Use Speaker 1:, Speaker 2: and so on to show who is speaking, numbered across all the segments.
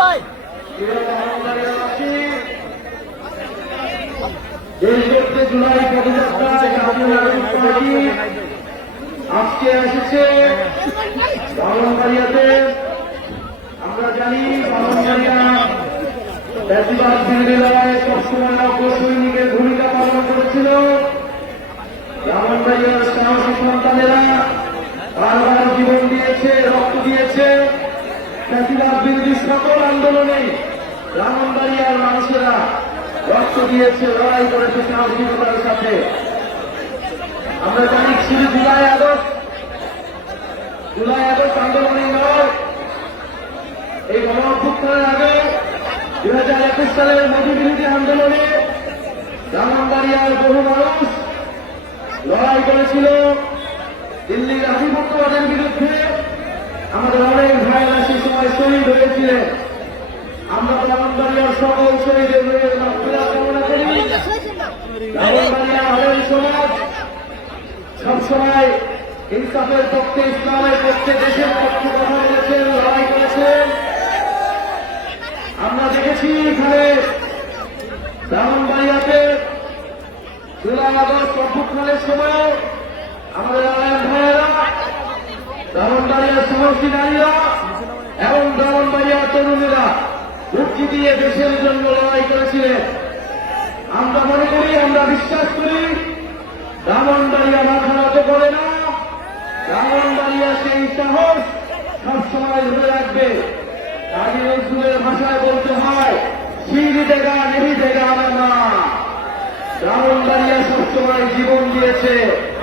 Speaker 1: ভাই
Speaker 2: আজকে এসেছে বামনবাড়িয়াতে আমরা জানি বামনবাড়িয়া বেশিরভাগ বিরোধী লড়াইয়ে সবসময় ভূমিকা পালন করেছিল ব্রাহ্মণবাড়িয়ার সাহসী সন্তানেরা বেশিরভাগ বিরোধী সকল আন্দোলনে ব্রাহ্মণবাড়িয়ার মানুষেরা রক্ত দিয়েছে, লড়াই করেছে সাহসিকতার সাথে। আমরা জানি শুধু জুলাই আগস্ট। জুলাই আগস্ট আন্দোলনে নয় এই গণ অভ্যুত্থানের আগে দুই হাজার একুশ সালের মোদী বিরোধী আন্দোলনে ব্রাহ্মণবাড়িয়ার বহু মানুষ লড়াই করেছিল। দিল্লির আধিপত্যবাদের বিরুদ্ধে আমাদের অনেক সময় শহীদ হয়েছিলেন আমরা ব্রাহ্মণবাড়িয়ার সকল শহীদের সমাজ সবসময় ইনসাফের পক্ষে, ইসলামের পক্ষে, দেশের পক্ষে কথা বলেছেন, লড়াই করেছেন। আমরা দেখেছি এখানে ব্রাহ্মণবাড়িয়াতে জুলাই আগস্ট অভ্যুত্থানের সময় আমাদের আলম ভাইয়েরা ব্রাহ্মণবাড়িয়ার সাহসী নারীরা এবং ব্রাহ্মণবাড়িয়ার তরুণীরা মুক্তি দিয়ে দেশের জন্য লড়াই করেছিলেন। আমরা মনে করি, আমরা বিশ্বাস করি ব্রাহ্মণবাড়িয়া মাথা নত করে না। ব্রাহ্মণবাড়িয়া সেই সাহস সবসময় ধরে রাখবে। কাজী নজরুলের ভাষায় বলতে হয়, সিঁড়ি দেগা নেহি দেগা না ব্রাহ্মণবাড়িয়া সবসময় জীবন দিয়েছে,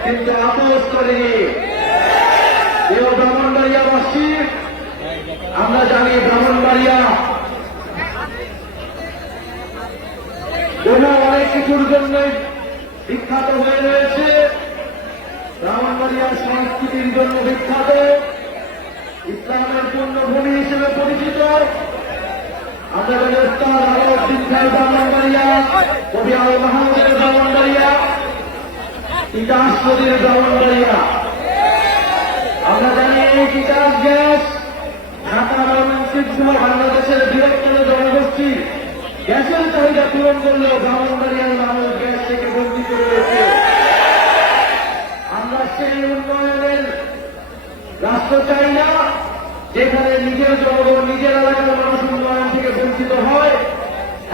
Speaker 2: কিন্তু আপোষ করেনি। কেউ ব্রাহ্মণবাড়িয়াবাসী আমরা জানি ব্রাহ্মণবাড়িয়া। বহু অনেক কিছুর জন্য বিখ্যাত হয়ে রয়েছে। ব্রাহ্মণবাড়িয়ার সংস্কৃতির জন্য বিখ্যাত। ইসলামের জন্মভূমি হিসেবে পরিচিত। জানি উস্তাদ আলাউদ্দিন ব্রাহ্মণবাড়িয়া, কবি আল মাহমুদের ব্রাহ্মণবাড়িয়া তিতাস নদীর ব্রাহ্মণবাড়িয়া আমরা জানি এই তিতাস গ্যাস ঢাকা ময়মনসিংহ সহ বাংলাদেশের বৃহত্তম জনগোষ্ঠী গ্যাসের চাহিদা পূরণ করলেও ব্রাহ্মণবাড়িয়ার মানুষ গ্যাস থেকে বঞ্চিত রয়েছে। আমরা সেই উন্নয়নের রাষ্ট্র চাই না, যেখানে নিজের জনগণ, নিজের এলাকার মানুষ উন্নয়ন থেকে বঞ্চিত হয়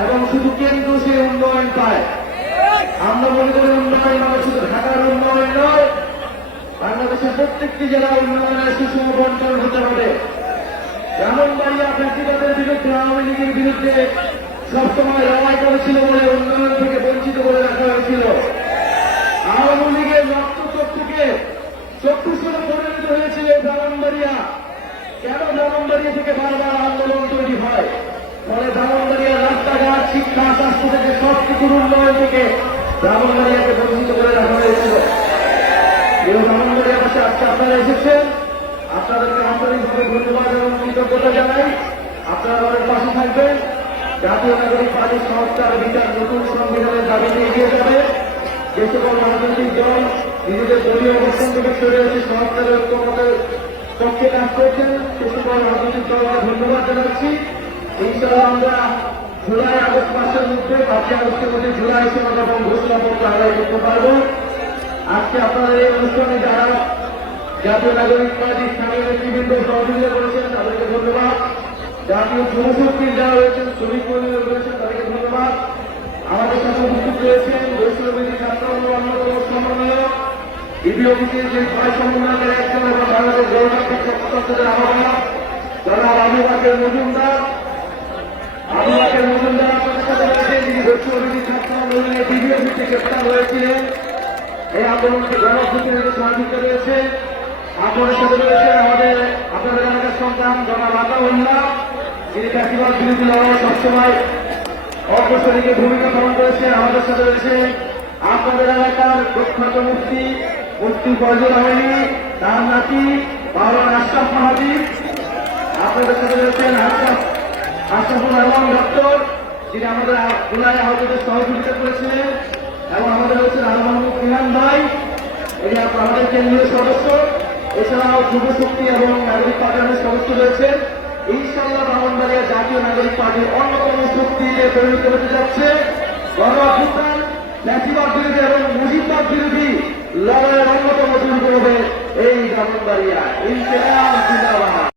Speaker 2: এবং শুধু কেন্দ্র সেই উন্নয়ন পায়। আমরা মনে করি উন্নয়ন মানে শুধু ঢাকার উন্নয়ন নয়, বাংলাদেশের প্রত্যেকটি জেলা উন্নয়নের সুষম বন্টন হতে হবে। ব্রাহ্মণবাড়িয়া ব্যক্তিগতের বিরুদ্ধে, আওয়ামী লীগের বিরুদ্ধে সবসময় লড়াই করেছিল বলে উন্নয়ন থেকে বঞ্চিত করে রাখা হয়েছিল। আওয়ামী লীগের রক্ত চক্ষুকে চক্ষুষরে পরিণত হয়েছিল ব্রাহ্মণবাড়িয়া। কেন ব্রাহ্মণবাড়িয়া থেকে বারবার আন্দোলন তৈরি হয়? ফলে ব্রাহ্মণবাড়িয়ার রাস্তাঘাট, শিক্ষা, স্বাস্থ্য থেকে সব কিছুর উন্নয়ন থেকে ব্রাহ্মণবাড়িয়াকে বঞ্চিত করে রাখা হয়েছিল। এই ব্রাহ্মণবাড়িয়া পাশে আজকে আপনারা এসেছেন। আপনাদেরকে আন্তরিকভাবে ধন্যবাদ এবং কৃতজ্ঞতা জানাই। আপনারা আমাদের পাশে থাকবেন। জাতীয় নাগরিক পার্টির সংস্কার বিচার নতুন সংবিধানের দাবিতে এগিয়ে যাবে। যে সকল রাজনৈতিক দল নিজেদের দলীয় অবস্থান থেকে সরে এসে সংস্কারের ঐক্যমতের পক্ষে কাজ করছেন, সে সকল রাজনৈতিক দলকে ধন্যবাদ জানাচ্ছি। ইনশাআল্লাহ আমরা জুলাই আগস্ট মাসের মধ্যে পাঁচই আগস্টের মধ্যে জুলাই সীমানা এবং ঘোষণাপত্র আদায় করতে পারব। আজকে আপনাদের এই অনুষ্ঠানে যারা জাতীয় নাগরিক পার্টির স্থানীয় নেতৃবৃন্দ সহযোগিতা করেছেন, তাদেরকে ধন্যবাদ। জাতীয় যুবশক্তির যারা রয়েছেন, শ্রমিক কর্মীরা রয়েছেন, তাদেরকে ধন্যবাদ। আমাদের সাথে উপস্থিত রয়েছেন বৈষ্ণবী ছাত্র যে মজুমদার। বৈষ্ণবী ছাত্র এই আপনাদের সাথে রয়েছে আমাদের, আপনাদের এলাকার সন্তান জনাব আতাউল্লাহ। যিনি চাষিবাদ বিরোধী লড়াই সবসময় অগ্রসরীকে ভূমিকা পালন করেছেন, আমাদের সাথে রয়েছে আপনাদের এলাকার প্রখ্যাত মুক্তি মুক্তি ফজল আহমেদি তার নাতি বাবুল আশরাফ মাহাদি, আপনাদের সাথে রয়েছেন আশরাফ, আশরাফুল রহমান দত্তর যিনি আমাদের জুলাই আহতদের সহযোগিতা করেছিলেন, এবং আমাদের রয়েছেন আল মাহমুদ ভাই এটি আমাদের কেন্দ্রীয় সদস্য। এছাড়াও যুব শক্তি এবং নাগরিক পার্টির সদস্য রয়েছে ইনশাল্লাহ ব্রাহ্মণবাড়িয়া জাতীয় নাগরিক পার্টির অন্যতম শক্তিতে পরিণত হতে যাচ্ছে। গণ অভ্যুত্থান বিরোধী এবং মুজিববাদ বিরোধী লড়াইয়ের অন্যতম দুর্গ হবে এই ব্রাহ্মণবাড়িয়া ইনশাল্লাহ